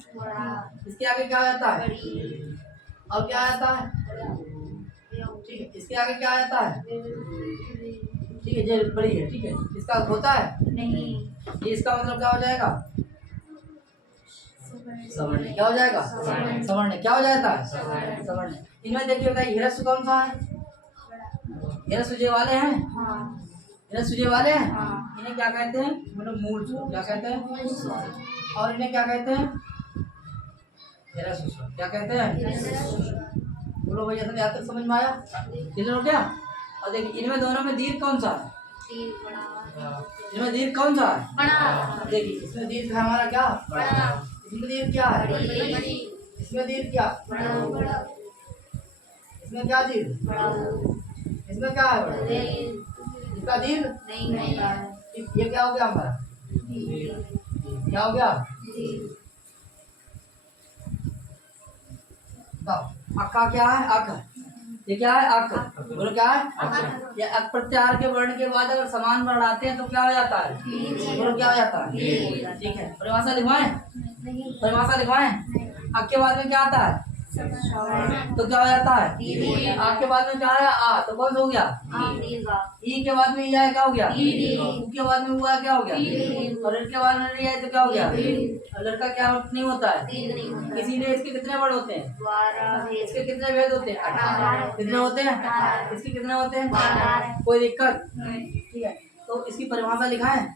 इसके आगे क्या हो जाता है? और क्या आ जाता है? ठीक है। इसके आगे क्या आ जाता है? ठीक है ये बड़ी है। ठीक है इसका होता है नहीं। ये इसका मतलब क्या हो जाएगा? सवर्ण। क्या हो जाएगा? सवर्ण। क्या हो जाता है? सवर्ण। इनमें देखिए बताइए ह्रस्व कौन सा है? ह्रस्व जे वाले हैं। ह्रस्व जे वाले हैं। इन्हें क्या कहते हैं? मतलब मूल स्वर। क्या कहते हैं? और इन्हें क्या कहते हैं? ह्रस्व स्वर। क्या कहते हैं? बोलो भैया याद तक समझ में आया? क्लियर हो गया? और देखिए इनमें दोनों में दीर्घ कौन सा है? इनमें दीर्घ कौन सा है? देखिए इसमें दीर्घ है हमारा क्या? इसमें दीर्घ क्या है? इसमें दीर्घ क्या? इसमें क्या दीर्घ? इसमें क्या है? इसका दीर्घ ये क्या हो गया हमारा? क्या हो गया? अक्का क्या है? अक। ये क्या है? अक। बोलो क्या है? ये अक प्रत्याहार के वर्ण के बाद अगर समान वर्ण आते हैं तो क्या हो जाता है? बोलो क्या हो जाता है? ठीक है परिभाषा लिखवाएं। परिभाषा लिखवाएं। अक के बाद में क्या आता है? तो क्या हो जाता है? आ के बाद में क्या आया? आ तो कौन सा हो गया? ई के बाद में ई आया क्या हो गया? उ के बाद में हुआ क्या हो गया? और ऋ के बाद में री आया तो क्या हो गया? और लड़का क्या नहीं होता है? इसीलिए इसके कितने वर्ण होते हैं? इसके कितने भेद होते हैं? 18। कितने होते हैं? इसके कितने होते हैं? कोई दिक्कत? ठीक है तो इसकी परिभाषा लिखाएं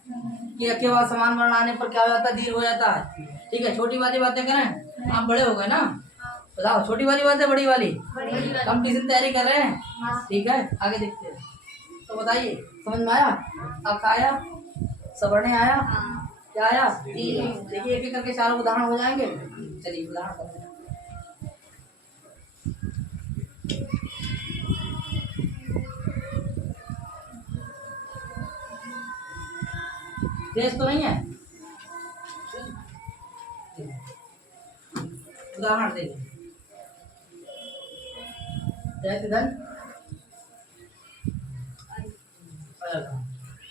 कि अक के बाद समान वर्ण आने पर क्या हो जाता है? दीर्घ हो जाता है। ठीक है छोटी वाली बातें करें। आप बड़े हो गए ना? बताओ छोटी वाली बात है बड़ी वाली? कंपटीशन तैयारी कर रहे हैं। ठीक है आगे देखते हैं। तो बताइए समझ में आया? अब आया सवर्ण आया क्या आया? देखिए एक एक करके चारों उदाहरण हो जाएंगे। चलिए उदाहरण करते हैं। तेज तो नहीं है? उदाहरण देखिए। धन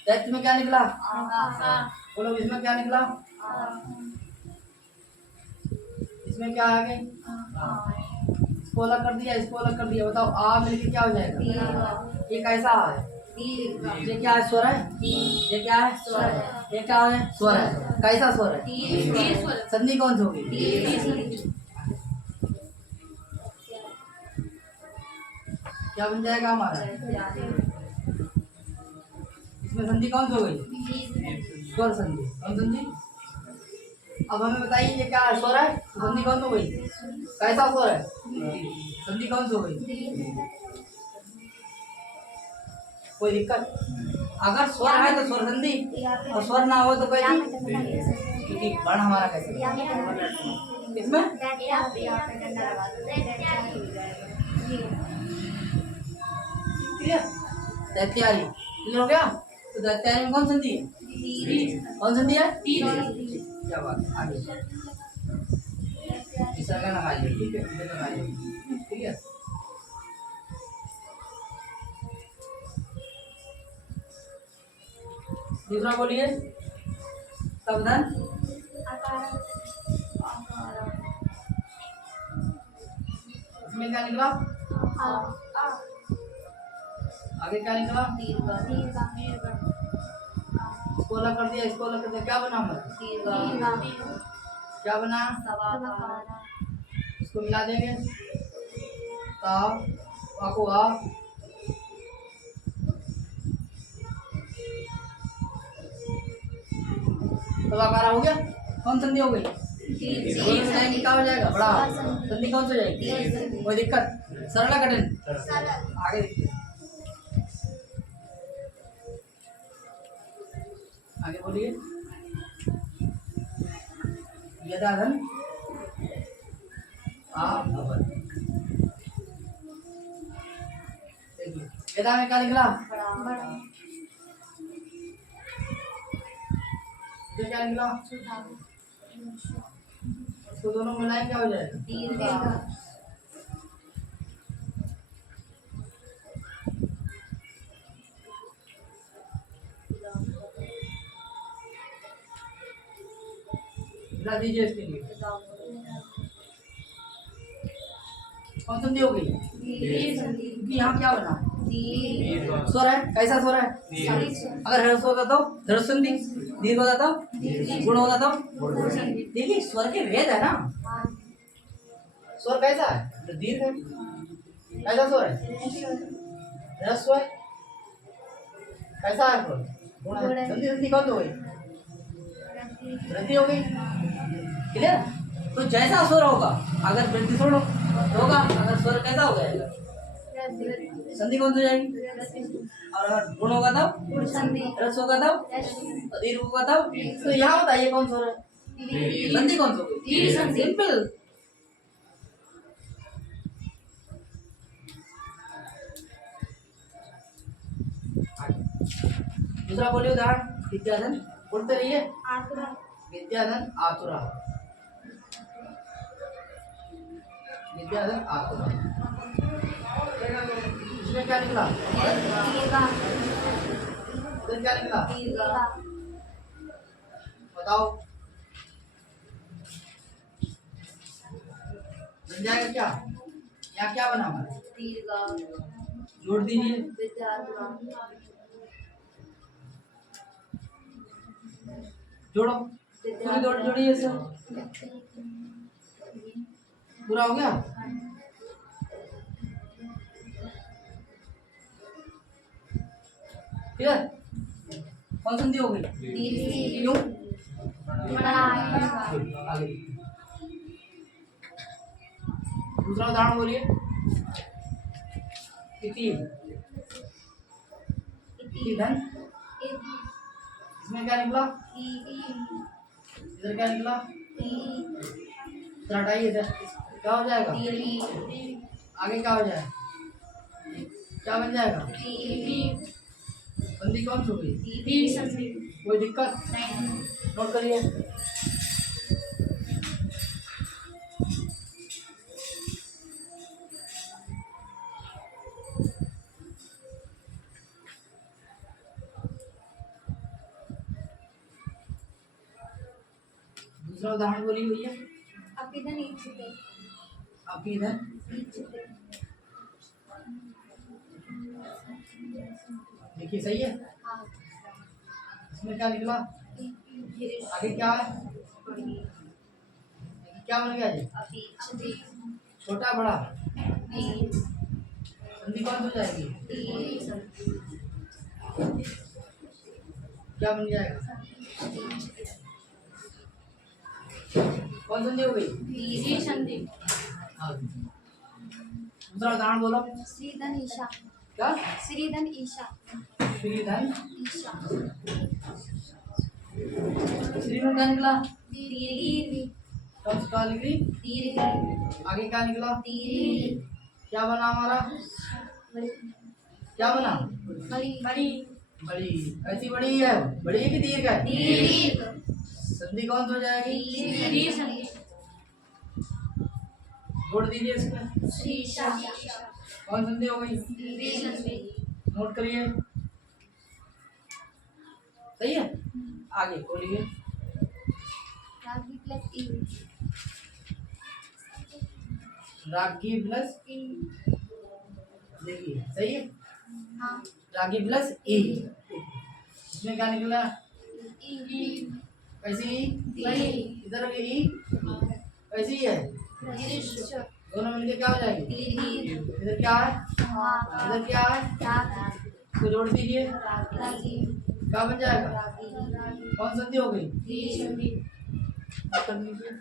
दैत्य में क्या निकला? बोलो इसमें क्या निकला? इसमें क्या आ गए? इसको अलग कर दिया, इसको अलग कर दिया। बताओ आ मिलके क्या हो जाएगा? ये कैसा है? ये क्या है? स्वर है। ये क्या है? स्वर है। ये क्या है? स्वर है। कैसा स्वर है? संधि कौन सी होगी? क्या बन जाएगा हमारा? इसमें संधि कौन सी हो गई? दी स्वर संधि। कौन संधि? अब हमें बताइए ये क्या है? स्वर है तो संधि कौन सी हो गई? कैसा स्वर है? संधि कौन सी हो गई? कोई दिक्कत? अगर स्वर है तो स्वर संधि और स्वर ना हो तो कैसी? क्योंकि वर्ण हमारा कैसे बनेगा? इसमें क्लियर? दैत्यारी क्लियर हो गया? तो दैत्यारी में कौन संधि है? कौन संधि है? क्या बात है? आगे तीसरा का लगा लिया। ठीक है, इधर लगा लिया। ठीक है, दूसरा बोलिए। सावधान। इसमें क्या निकला? आगे क्या निकला? इसको अलग कर दिया, इसको अलग कर दिया, क्या बना हमारा? क्या बना? इसको मिला देंगे। ता को आ, तबाकारा हो गया। कौन संधि हो गई? क्या हो जाएगा? बड़ा संधि कौन सी हो जाएगी? कोई दिक्कत? सरल है कठिन? आगे देखते हैं। आगे बोलिए। यदाधन भवन। यदा में क्या निकला? ये क्या निकला? तो दोनों मिलाए क्या हो जाएगा? मिला दीजिए इसके लिए। कौन संधि हो गई? क्योंकि यहाँ क्या बना? स्वर है। कैसा स्वर है? अगर ह्रस्व होता तो ह्रस्व संधि, दीर्घ होता तो गुण होता तो। देखिए स्वर के भेद है ना। स्वर कैसा है? तो दीर्घ है। कैसा स्वर है? ह्रस्व है। कैसा है स्वर? गुण है। संधि संधि कौन हो गई? वृद्धि हो गई। क्लियर? तो जैसा स्वर होगा, अगर वृद्धि स्वर होगा, अगर स्वर कैसा हो जाएगा? संधि कौन सी हो जाएगी? और अगर गुण होगा तब? रस होगा तब? और दीर्घ होगा तब? तो यहाँ बताइए कौन स्वर है? संधि कौन सी होगी? सिंपल। दूसरा बोलिए उदाहरण। विद्याधन बोलते रहिए। विद्याधन आतुरा। विद्याधन आतुरा। इसमें क्या निकला? इधर क्या निकला? बताओ। बन जाएगा क्या? यहाँ क्या बना हमारा? जोड़ दीजिए। जोड़ो। पूरी जोड़िए सर। पूरा हो गया? क्लियर? कौन संधि हो गई? क्यों? दूसरा उदाहरण बोलिए। धन। इसमें क्या निकला? इधर क्या निकला? हटाइए इधर। क्या हो जाएगा? आगे क्या हो जाएगा? क्या बन जाएगा? संधि कौन सी हो गई? कोई दिक्कत? नोट करिए। दूसरा उदाहरण बोलिए भैया। आपकी इधर देखिए सही है। इसमें क्या निकला? आगे क्या है? क्या बन गया जी? छोटा बड़ा संधि कौन हो जाएगी? क्या बन जाएगा? कौन संधि हो गई? दीर्घ संधि। हाँ। दूसरा उदाहरण बोलो। श्रीधन ईशा। क्या? श्रीधन ईशा। श्रीधन। ईशा। श्रीधन क्या निकला? दीर्घ। कौन सा निकली? दीर्घ। आगे क्या निकला? दीर्घ। क्या बना हमारा? क्या बना? बड़ी। बड़ी। बड़ी। ऐसी बड़ी है? बड़ी है कि दीर्घ है? दीर्घ। संधि कौन सी हो जाएगी? दीर्घ संधि। जोड़ दीजिए इसमें। शीशा। कौन संधि हो गई? दीर्घ संधि। नोट करिए। सही है। आगे बोलिए। रागी प्लस ई। रागी प्लस ई। देखिए सही है। हाँ। रागी प्लस ई। इसमें क्या निकला? ई। कैसी ई? बड़ी। इधर भी ई कैसी है? दीर्घ। दोनों मिलके क्या हो जाएगी? दीर्घ। इधर क्या है? हाँ। इधर क्या है? रागी। इसको जोड़ दीजिए। रागी। क्या बन जाएगा? रागी। कौन संधि हो गई? दीर्घ संधि। कर लीजिए।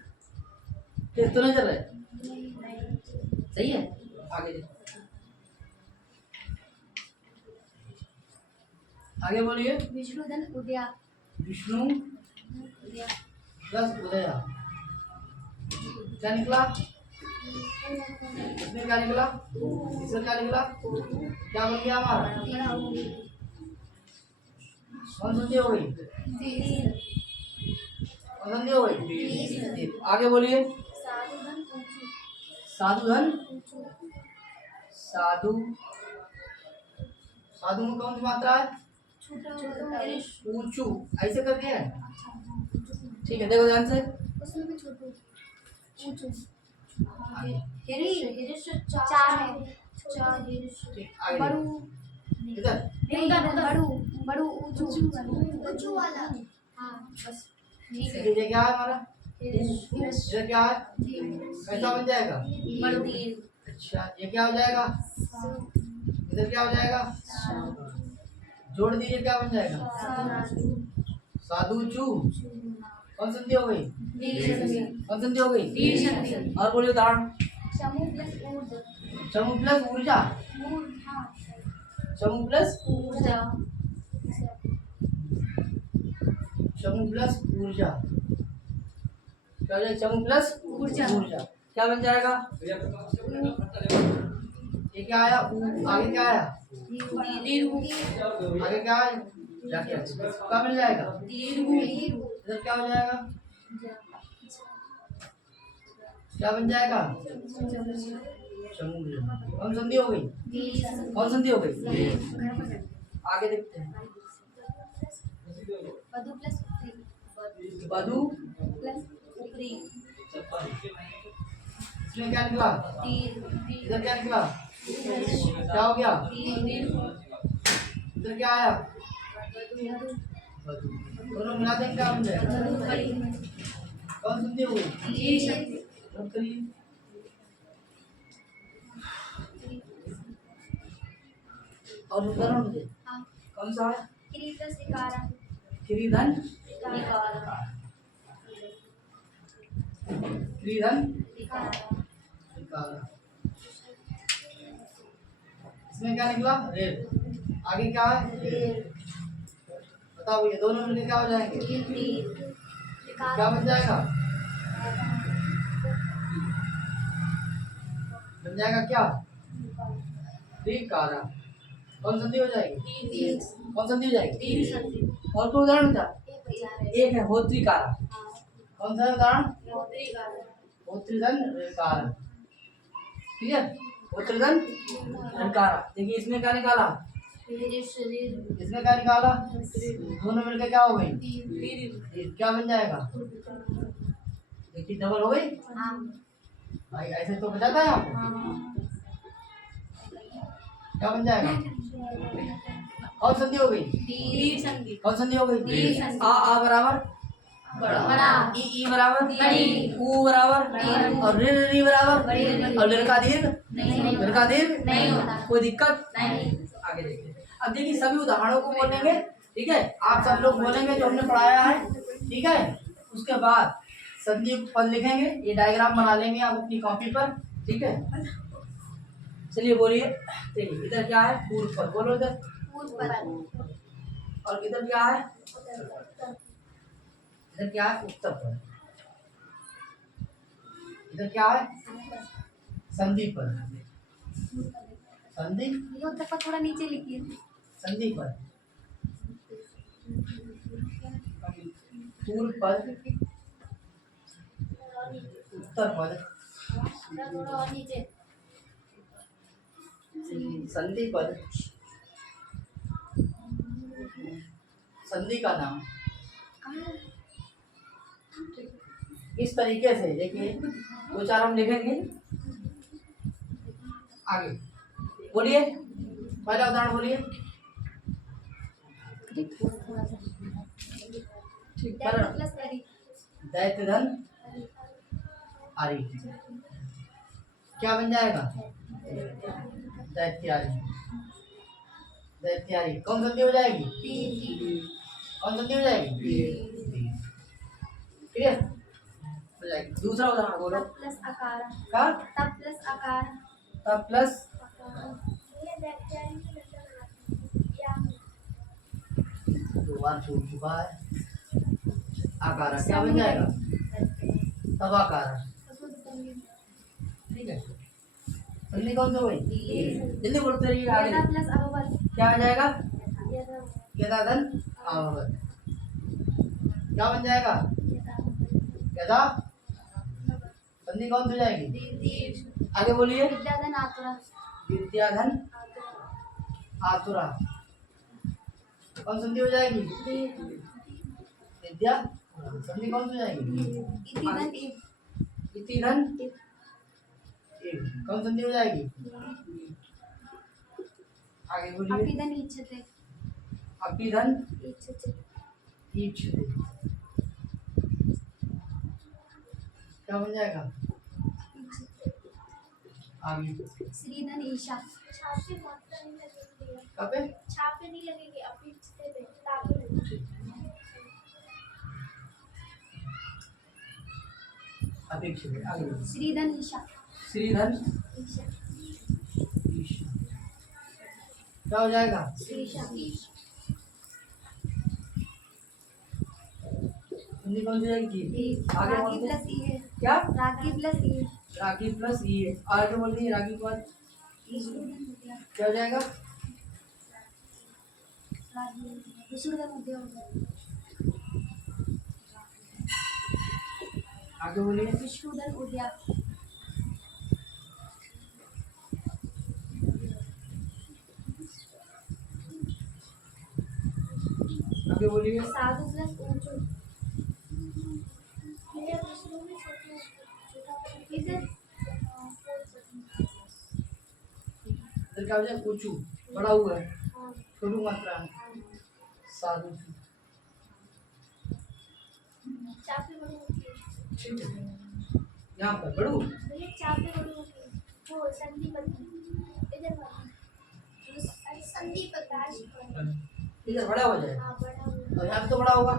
टेस्ट तो नहीं चल रहा है? सही है। आगे देखो। आगे बोलिए। विष्णुधन उदया। विष्णु उदया। प्लस उदया। क्या निकला? इसमें क्या निकला? इसमें क्या निकला? क्या बन गया हमारा? कौन संधि हो गई? दीर्घ। कौन संधि हो गई? आगे बोलिए। साधुधन ऊंचू। साधुधन। साधु। साधु में कौन सी मात्रा है? ऊंचू। ऐसे करके है। ठीक है देखो ध्यान से। उसमें भी छोटू। ऊंचू। आगे। हिरिश चार है। ठीक, आगे बड़ू। इधर। नहीं बड़ू। बड़ू ऊंचू। ऊंचू वाला। हाँ बस ठीक है। ये क्या है हमारा? हिरिश। इधर क्या है? कैसा बन जाएगा? बड़ू। अच्छा ये क्या हो जाएगा? इधर क्या हो जाएगा? जोड़ दीजिए क्या बन जाएगा? साधु चू। कौन संधि हो गई? कौन संधि हो गई? और बोलिए उदाहरण। समूह प्लस ऊर्जा। चमू प्लस ऊर्जा। चमू प्लस ऊर्जा। चमू प्लस ऊर्जा। क्या हो जाएगा? चमू प्लस ऊर्जा। ऊर्जा क्या बन जाएगा? ये क्या आया? आगे क्या आया? आगे क्या है? जाके क्या मिल जाएगा? इधर क्या हो जाएगा? क्या बन जाएगा? चमू। कौन संधि हो गई? कौन संधि हो गई? आगे देखते हैं। बधु प्लस बधु प्लस ऊपरी। इसमें क्या निकला? इधर क्या निकला? क्या हो गया? इधर क्या आया? दोनों मिला देंगे क्या बन जाएगा? कौन संधि हो गई? नोट करिए। और उदाहरण मुझे कौन सा है? किरीधन। किरीधन। इसमें क्या निकला? रेल। आगे क्या है? रेल। बताओ ये दोनों मिलकर क्या हो जाएंगे? क्या बन जाएगा? बन जाएगा क्या? त्रिकारा। कौन संधि हो जाएगी? कौन संधि हो जाएगी? और कोई उदाहरण था? एक है होत्रिकारा। कौन सा उदाहरण? होत्रिधन ऋकारा। ठीक है। होत्रिधन ऋकारा। देखिए इसमें क्या निकाला? इसमें क्या निकाला? दोनों मिलकर क्या हो गई? क्या बन जाएगा? देखिए डबल हो गई। भाई ऐसे तो बचाता है आपको। क्या बन जाएगा? कौन संधि हो गई? कौन संधि हो गई? आ बराबर बड़ा। ई बराबर बड़ी। ऊ बराबर बड़ी। और री बराबर बड़ी। और लिर का दीर्घ। नहीं। लिर का दीर्घ नहीं होता। कोई दिक्कत? नहीं। आगे देखते हैं। अब देखिए सभी उदाहरणों को बोलेंगे ठीक है, आप सब लोग बोलेंगे जो हमने पढ़ाया है, ठीक है। उसके बाद संधि पद लिखेंगे, ये डायग्राम बना लेंगे आप अपनी कॉपी पर, ठीक है। चलिए बोलिए, देखिए इधर क्या है, पूर्व पद, बोलो इधर पूर्व पद, और इधर क्या है, इधर क्या है, उत्तर पद, इधर क्या है, संधि पद, संधि, ये उत्तर पद थोड़ा नीचे लिखिए। संधि पद, पूर्व पद, उत्तर पद, थोड़ा और नीचे। संधि पद, संधि का नाम। इस तरीके से देखिए, दो चार हम लिखेंगे। आगे बोलिए, पहला उदाहरण बोलिए। ठीक, दैत्य धन आरी, क्या बन जाएगा, दैत्यारी, दैत्यारी कौन संधि हो जाएगी, कौन संधि हो जाएगी, क्लियर हो जाएगी। दूसरा उदाहरण बोलो। प्लस आकार, का तब प्लस आकार, तब प्लस दो बार छूट चुका है, आकार क्या बन जाएगा, तब आकार, ठीक है। संधि कौन सी हुई, जल्दी बोलते रहिए आगे। यदा प्लस अववद, क्या आ जाएगा, यदा, यदा धन अववद, क्या बन जाएगा, यदा, संधि कौन सी हो जाएगी, आगे बोलिए। विद्याधन आतुरा, विद्याधन आतुरा, कौन संधि हो जाएगी, विद्या, संधि कौन सी हो जाएगी, इतिधन इतिधन, कौन संधि हो जाएगी, आगे बोलिए। अपिधन इच्छते, अपिधन इच्छते, इच्छते, क्या बन जाएगा, आगे श्रीधन ईशा, कहाँ पे, छापे नहीं लगेंगे, अपिच्छते पे तापे। अपेक्षित, आगे बोलिए। श्रीधन ईशा, श्रीधन ईशा, ईशा, क्या हो जाएगा, ईशा, संधि कौन सी हो जाएगी, आगे रागी बोलते प्लस ई, क्या, रागी प्लस ई, रागी प्लस ये, आगे बोलिए। रागी के बाद क्या हो जाएगा, विशुद्धन उद्योग, आगे बोलिए। विशुद्धन उद्योग, आगे बोलिए। साधु प्लस ऊंचू, इधर क्या हो जाएगा, ऊंचू, बड़ा हुआ है, छोटू मात्रा है, साधु, ठीक है। यहाँ पर बड़ू, इधर बड़ा हो जाएगा और यहाँ पे तो बड़ा होगा,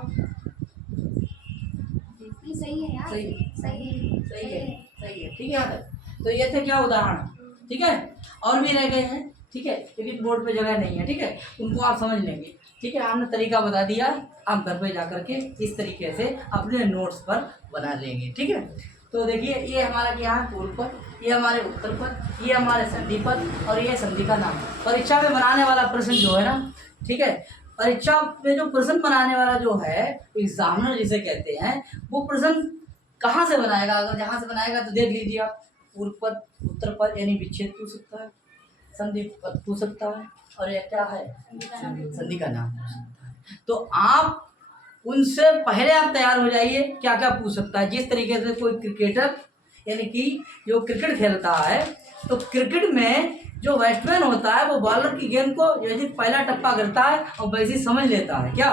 सही है यार, सही सही है, सही है, सही है, ठीक है। यहाँ तक तो ये थे क्या उदाहरण, ठीक है। और भी रह गए हैं, ठीक है, लेकिन बोर्ड पे जगह नहीं है, ठीक है, उनको आप समझ लेंगे, ठीक है। हमने तरीका बता दिया, आप घर पे जा करके इस तरीके से अपने नोट्स पर बना लेंगे, ठीक है। तो देखिए, ये हमारा क्या है, पूर्व पद, ये हमारे उत्तर पद, ये हमारे संधि पद, और ये संधि का नाम। परीक्षा में बनाने वाला प्रश्न जो है ना, ठीक है, परीक्षा में जो प्रश्न बनाने वाला जो है, एग्जामिनर जिसे कहते हैं, वो प्रश्न कहाँ से बनाएगा, अगर जहाँ से बनाएगा तो देख लीजिए आप, पूर्व पद, उत्तर पद, यानी विच्छेद पूछ सकता है, संधि पद पूछ सकता है, और यह क्या है, संधि का नाम पूछ सकता है। तो आप उनसे पहले आप तैयार हो जाइए, क्या क्या पूछ सकता है। जिस तरीके से कोई क्रिकेटर, यानी कि जो क्रिकेट खेलता है, तो क्रिकेट में जो बैट्समैन होता है वो बॉलर की गेंद को यदि पहला टप्पा करता है और वैसे ही समझ लेता है क्या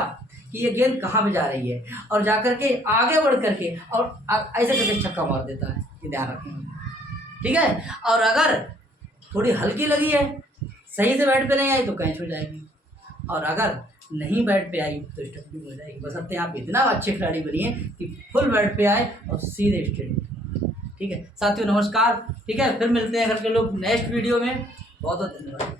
कि ये गेंद कहाँ पे जा रही है, और जा करके आगे बढ़ करके और ऐसे करके छक्का मार देता है, ये ध्यान रखेंगे, ठीक है। और अगर थोड़ी हल्की लगी है, सही से बैट पे नहीं आई, तो कैच हो जाएगी, और अगर नहीं बैट पे आई तो स्टम्पिंग हो जाएगी। बस अपने आप इतना अच्छे खिलाड़ी बनिए कि फुल बैट पे आए और सीधे स्टेडियम। ठीक है साथियों, नमस्कार। ठीक है, फिर मिलते हैं घर के लोग नेक्स्ट वीडियो में। बहुत बहुत धन्यवाद।